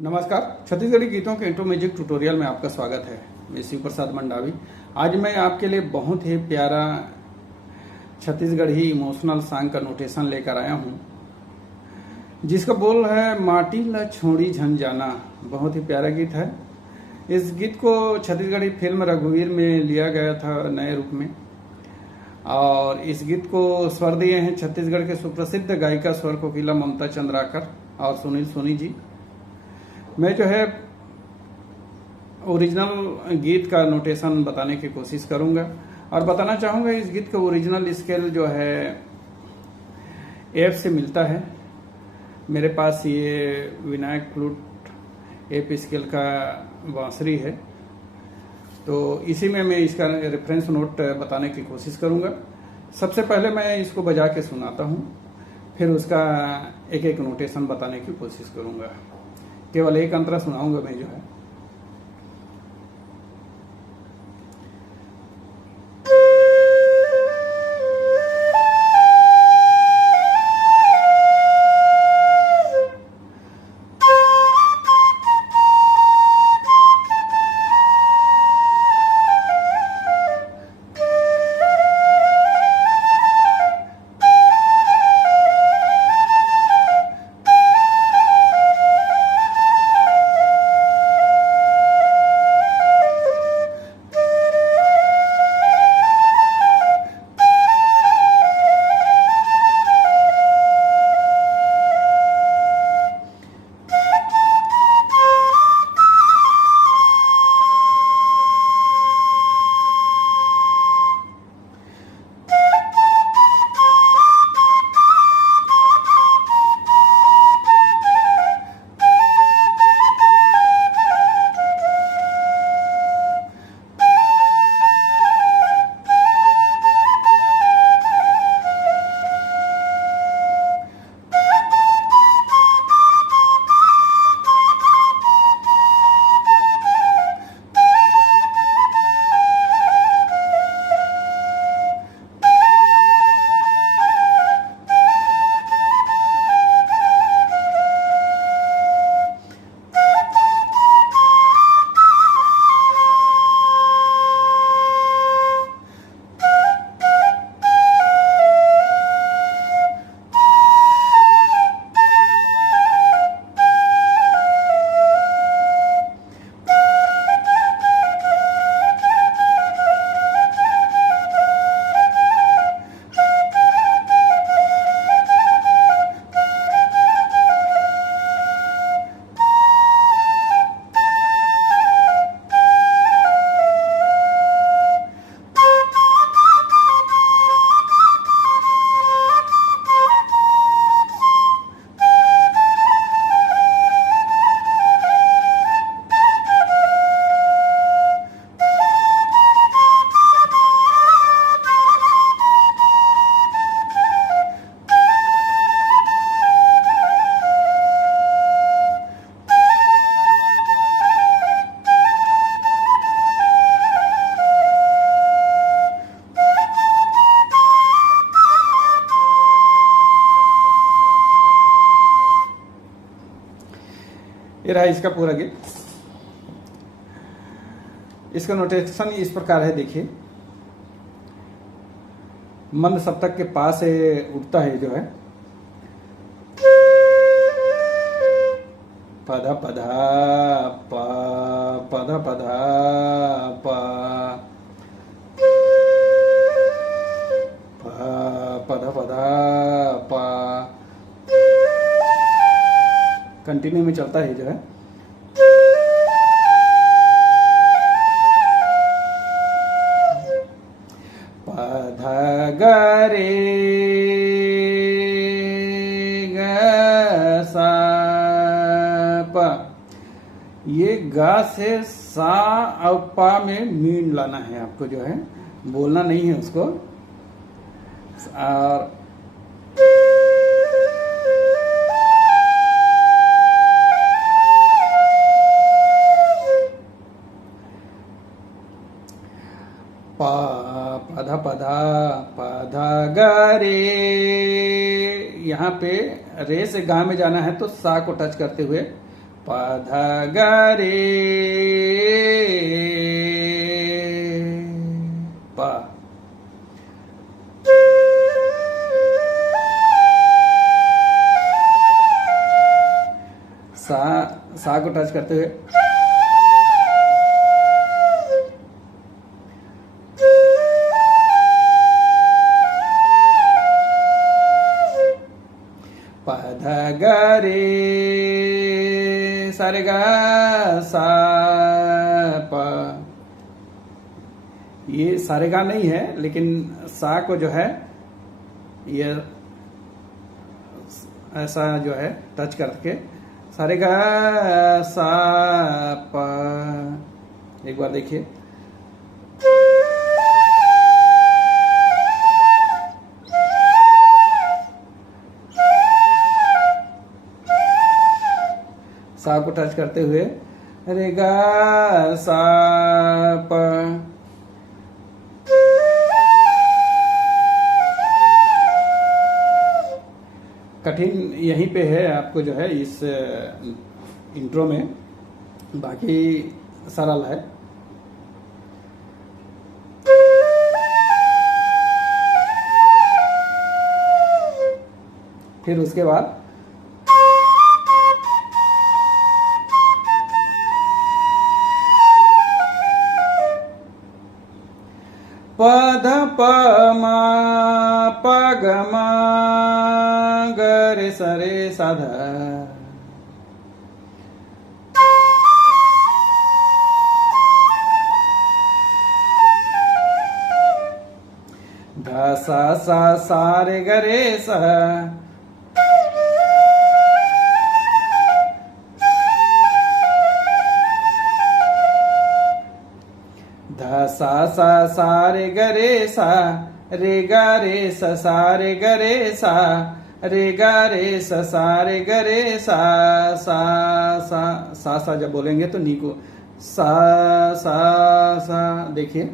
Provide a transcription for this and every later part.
नमस्कार। छत्तीसगढ़ी गीतों के इंट्रो म्यूजिक ट्यूटोरियल में आपका स्वागत है। मैं शिव प्रसाद मंडावी। आज मैं आपके लिए बहुत ही प्यारा छत्तीसगढ़ी इमोशनल सॉन्ग का नोटेशन लेकर आया हूँ, जिसका बोल है माटी ला छोड़ी झन जाना। बहुत ही प्यारा गीत है। इस गीत को छत्तीसगढ़ी फिल्म रघुवीर में लिया गया था नए रूप में, और इस गीत को स्वर दिए हैं छत्तीसगढ़ के सुप्रसिद्ध गायिका स्वर कोकिला ममता चंद्राकर और सुनील सोनी जी। मैं जो है ओरिजिनल गीत का नोटेशन बताने की कोशिश करूंगा और बताना चाहूंगा इस गीत का ओरिजिनल स्केल जो है एफ से मिलता है। मेरे पास ये विनायक फ्लूट एफ स्केल का बांसुरी है, तो इसी में मैं इसका रेफरेंस नोट बताने की कोशिश करूंगा। सबसे पहले मैं इसको बजा के सुनाता हूँ, फिर उसका एक एक नोटेशन बताने की कोशिश करूंगा। केवल एक अंतरा सुनाऊंगा मैं जो है। ये रहा इसका पूरा गीत। इसका नोटेशन इस प्रकार है, देखिए। मंद सप्तक के पास से उठता है जो है पधा पधा पा पधा पधा पा पधा पधा पा, कंटिन्यू में चलता है जो है। पधा गरे ग सा पा, ये गा से सा और पा में मीन लाना है आपको, जो है बोलना नहीं है उसको। और पधा पधा पधा ग रे, यहाँ पे रे से गा में जाना है तो सा को टच करते हुए प ध ग रे प। सा को टच करते हुए प ध ग रे सा रे ग सा प। ये सा रे गा नहीं है, लेकिन सा को जो है ये ऐसा जो है टच करके सा रे गा सा प। एक बार देखिए। सा को टच करते हुए रे गा सा प। कठिन यहीं पे है आपको जो है इस इंट्रो में, बाकी सरल है। फिर उसके बाद प ध प म प ग म ग रे स रे सा ध। ध सा रे ग रे सा। ध सा रे ग रे सा रे गा रे सा रे ग रे सा रे गा रे सा रे ग रे सा सा जब बोलेंगे तो नी को सा सा सा। देखिए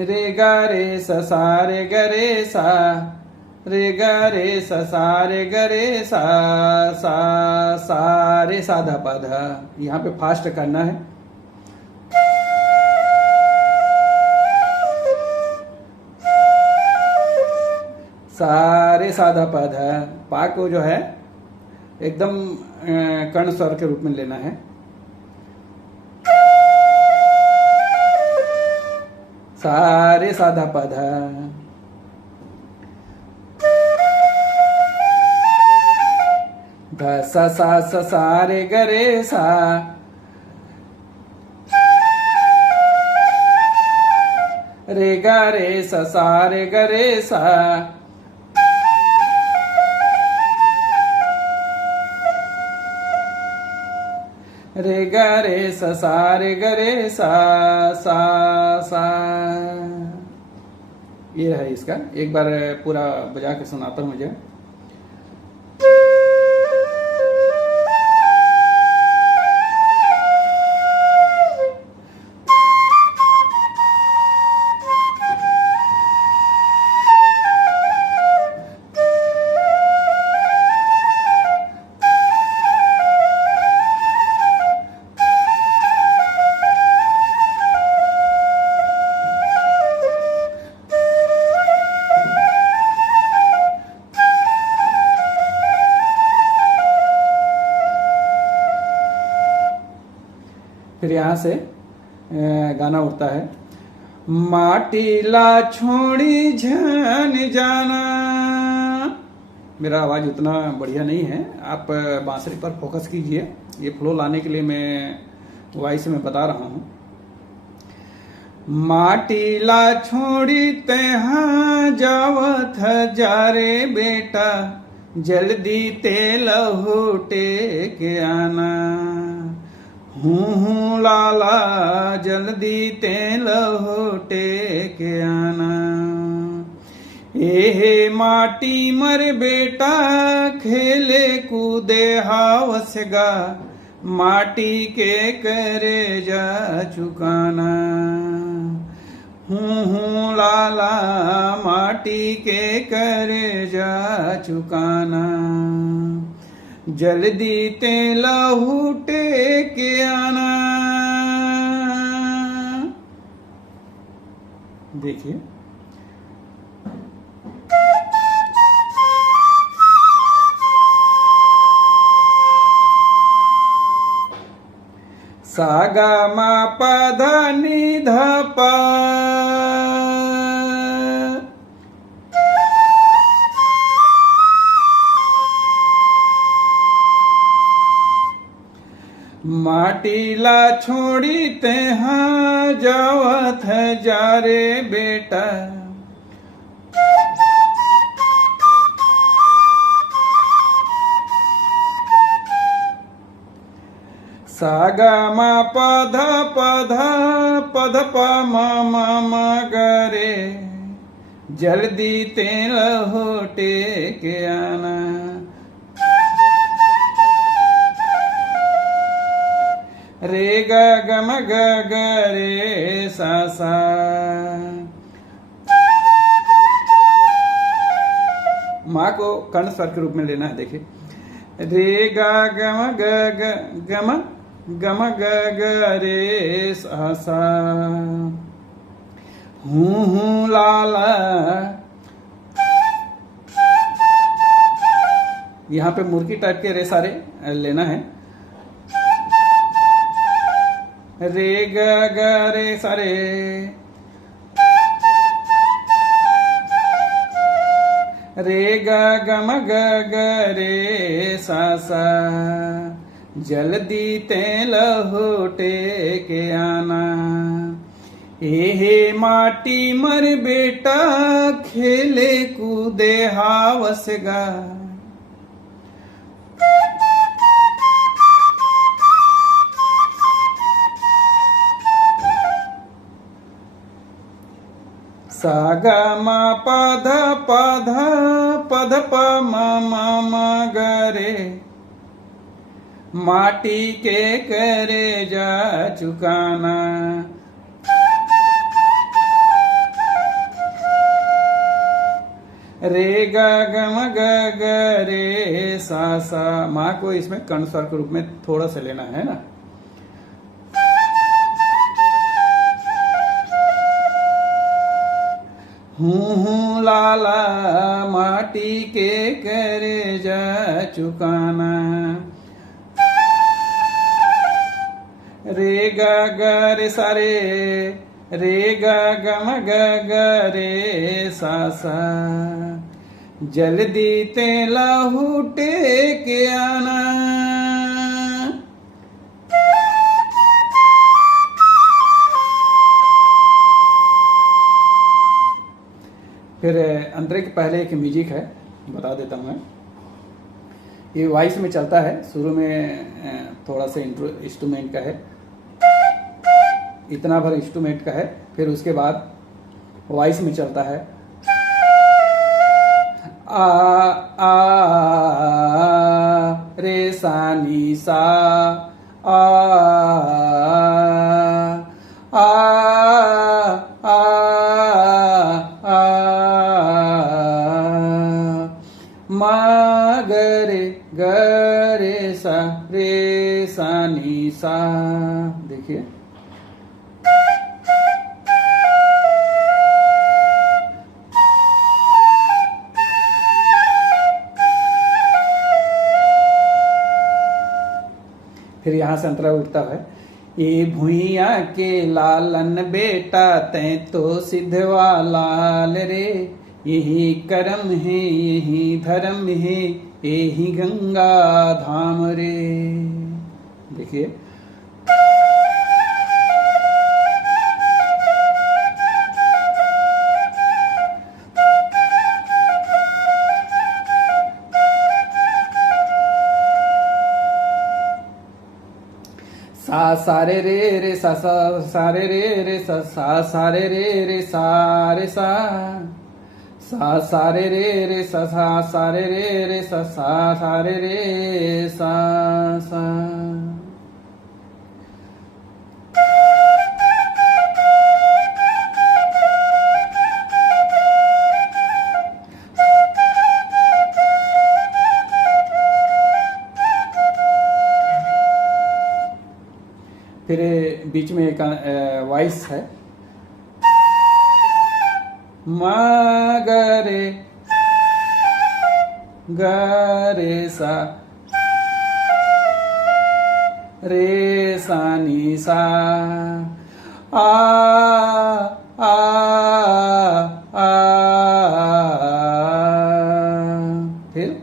रे गा रे सा रे ग रे सा रे गा रे सा रे ग रे सा रे सा धा पा धा। यहाँ पे फास्ट करना है। सा रे सा धा पा धा। पा को जो है एकदम कर्ण स्वर के रूप में लेना है। सा रे सा धा पा धा। ध सा रे ग रे सा रे गा रे सा रे ग रे सा रे गा रे सा रे ग रे सा सा। ये है इसका। एक बार पूरा बजा के सुनाता हूं मुझे। फिर यहाँ से गाना उठता है। माटीला छोड़ी झन जाना। मेरा आवाज उतना बढ़िया नहीं है, आप बांसुरी पर फोकस कीजिए। ये फ्लो लाने के लिए मैं वॉइस में बता रहा हूँ। माटीला छोड़ी तेहा जावत जा रे बेटा, जल्दी तेल होटे के आना। हूँ लाला जल्दी तेल होटे के आना। एहे माटी मर बेटा खेले कूदे हावस गा, माटी के करे जा चुकाना। हूँ लाला माटी के करे जा चुकाना, जल्दी ते लहूटे के आना। देखिए सागा मा पध नि ध प, माटीला छोड़ी ते हाँ जावत जा रे बेटा। सागा मा पध पध पध प म गरे, जल्दी ते लहोटे के आना। रे ग ग म ग ग रे सा सा, माँ को कर्ण स्वर के रूप में लेना है। देखिए रे ग ग म ग ग ग म गम ग ग रे सा सा, हूँ लाला। यहाँ पे मुर्गी टाइप के रे सारे लेना है। रे ग ग रे सारे, रे ग ग म ग ग रे सा सा, जल्दी ते लहोटे के आना। एहे माटी मर बेटा खेले कूदे हावस गा, सागा मा पध पध पध प म गरे, माटी के करे जा चुकाना। रे ग ग म ग ग रे सा सा, माँ को इसमें कर्ण स्वर के रूप में थोड़ा सा लेना है ना। हूँ लाला माटी के करे जा चुकाना। रे ग ग रे सारे, रे ग ग म ग ग रे सा सा, जल्दी ते लहूटे के आना। फिर अंतरे के पहले एक म्यूजिक है, बता देता हूँ मैं। ये वॉइस में चलता है, शुरू में थोड़ा सा इंस्ट्रूमेंट का है, इतना भर इंस्ट्रूमेंट का है। फिर उसके बाद वॉइस में चलता है आ आ रे सा नी सा, आ आ आ आ मा गरे गरे सा रे सा नी सा। देखिए फिर यहां से अंतरा उठता है। ये भुइया के लालन बेटा तै तो सिद्धवा लाल रे, यही कर्म है यही धर्म है यही गंगा धाम रे। देखिए सा सारे रे सा सारे रे सा सारे रे सा रे सा, सा सा रे सा सा सा रे सा सा रे सा सा। फिर बीच में एक वॉइस है, मा गरे गरे सा रे सा नी सा आ आ आ। फिर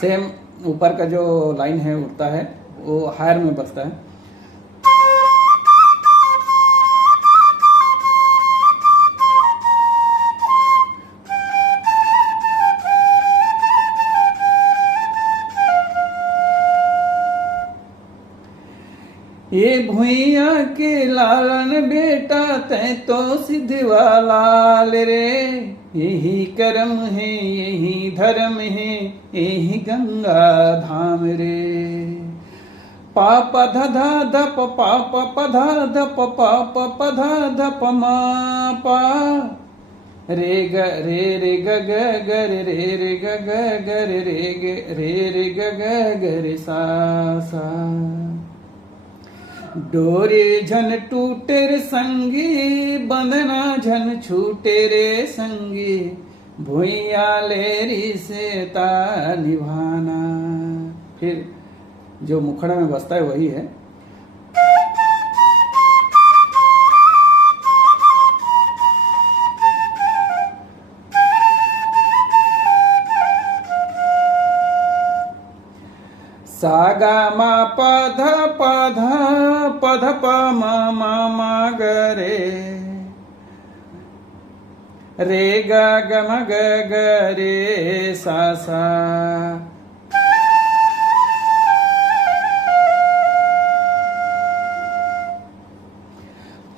सेम ऊपर का जो लाइन है उठता है वो हायर में बजता है। ये भुइया के लालन बेटा तै तो सिद्धवा लाल रे, यही कर्म है यही धर्म है यही गंगा धाम रे। पाप धधा धप पाप पधा धप पाप पधा धप मा पा रे ग रे ग ग ग रे ग ग ग रे ग ग ग सा सा। डोरे झन टूटे रे संगी, बंधना झन छूटे रे संगी, भुइया लेरी से ता निभाना। फिर जो मुखड़ा में बसता है वही है। सागा मा पध पध पध प मा गरे रे ग ग म ग ग रे सा सा।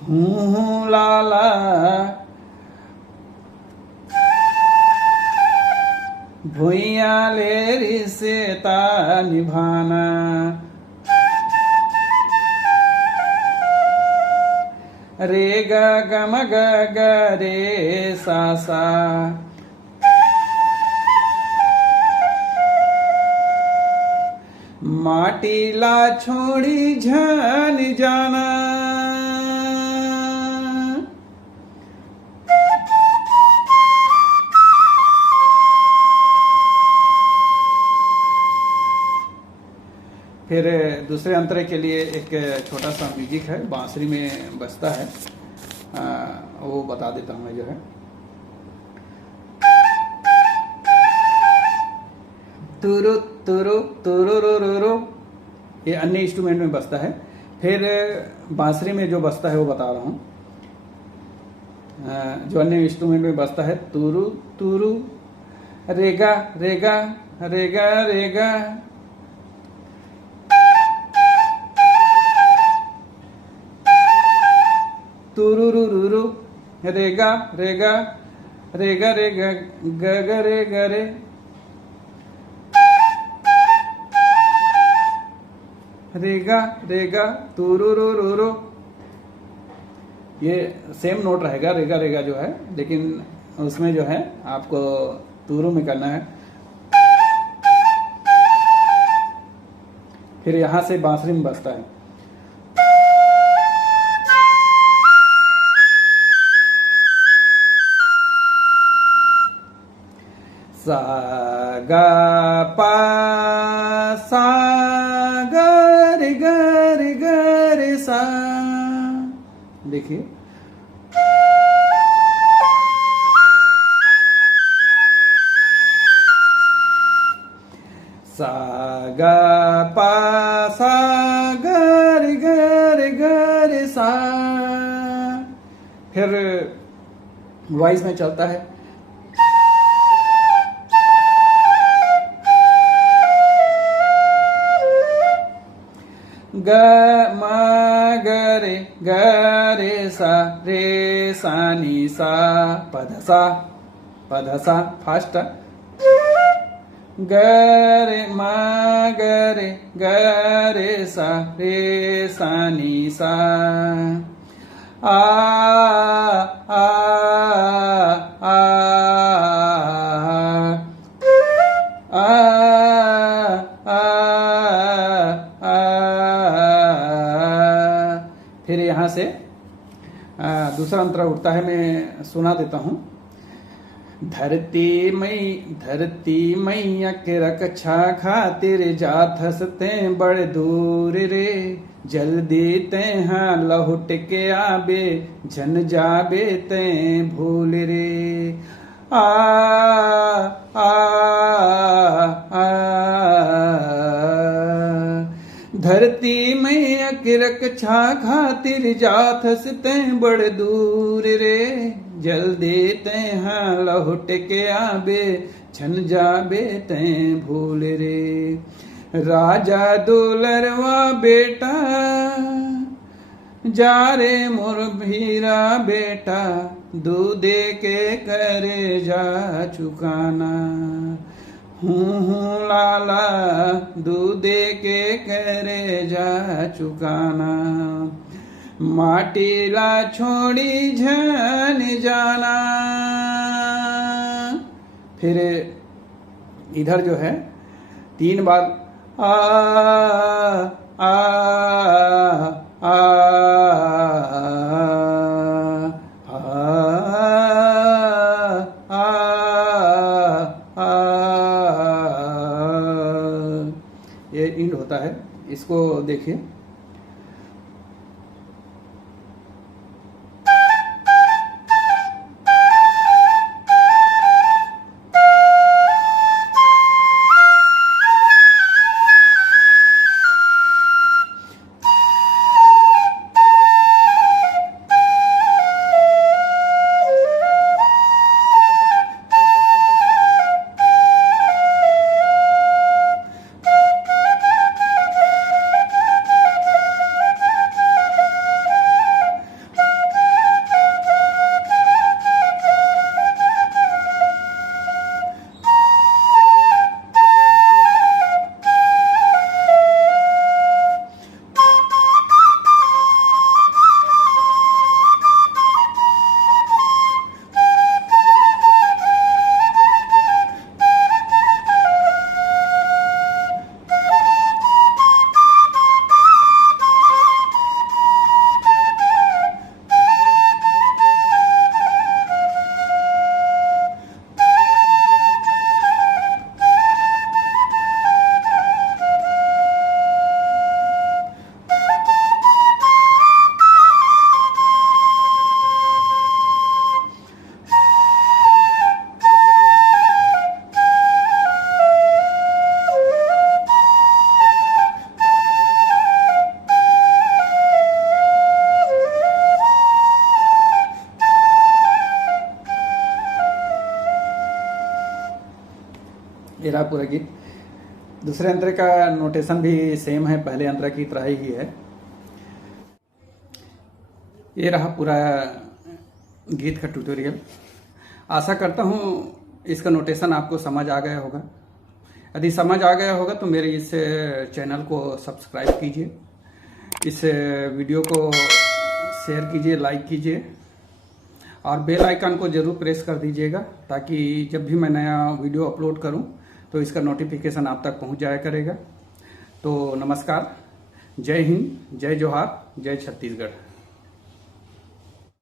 हूँ ला ला भुइया लेरी से ता निभाना। रे ग ग म ग ग रे सा सा। माटी ला छोड़ी झन जाना। फिर दूसरे अंतरे के लिए एक छोटा सा म्यूजिक है, बांसुरी में बजता है, वो बता देता हूँ मैं जो है। तुरु तुरु तुरु, ये अन्य इंस्ट्रूमेंट में बजता है। फिर बांसुरी में जो बजता है वो बता रहा हूँ। जो अन्य इंस्ट्रूमेंट में बजता है, तुरु तुरु रेगा रेगा रेगा रेगा, तुरुरुरुरु रेगा रेगा रेगा रेगा ग ग रे ग रे। रेगा रेगा तुरुरुरुरु, ये सेम नोट रहेगा रेगा रेगा जो है, लेकिन उसमें जो है आपको तुरु में करना है। फिर यहां से बांसुरी में बजता है। सा गा पा सा ग रे सा। देखिए सा गा पा सा ग रे सा। फिर वॉइस में चलता है, ग म ग रे सा नी सा पध सा। पधसा फास्ट गरे मा गरे गरे सा रे सा नी सा आ आ आ आ आ फिर यहाँ से दूसरा अंतरा उठता है, मैं सुना देता हूँ। धरती मैया के रक्षा खातिर जात हंसते बड़ दूर रे, जल्दी ते हाँ लौट के आबे जन जाबे ते भूल रे। आ आ आ धरती मैया की रक्षा खातिर जात हंसते बड़ दूर रे, जल्दी ते हाँ लौट के आबे छन जाबे ते भूल रे। राजा दुलरवा बेटा जा रे मोर भीरा बेटा, दूधे के करे जा चुकाना। हूँ लाला दूधे के करे जा चुकाना, माटीला छोड़ी झन जाना। फिर इधर जो है 3 बार आ आ आ ये इंड होता है, इसको देखिए। ये रहा पूरा गीत। दूसरे अंतरे का नोटेशन भी सेम है, पहले अंतरा की तरह ही है। ये रहा पूरा गीत का ट्यूटोरियल। आशा करता हूँ इसका नोटेशन आपको समझ आ गया होगा। यदि समझ आ गया होगा तो मेरे इस चैनल को सब्सक्राइब कीजिए, इस वीडियो को शेयर कीजिए, लाइक कीजिए और बेल आइकन को जरूर प्रेस कर दीजिएगा, ताकि जब भी मैं नया वीडियो अपलोड करूं तो इसका नोटिफिकेशन आप तक पहुंच जाया करेगा। तो नमस्कार, जय हिंद, जय जोहार, जय छत्तीसगढ़।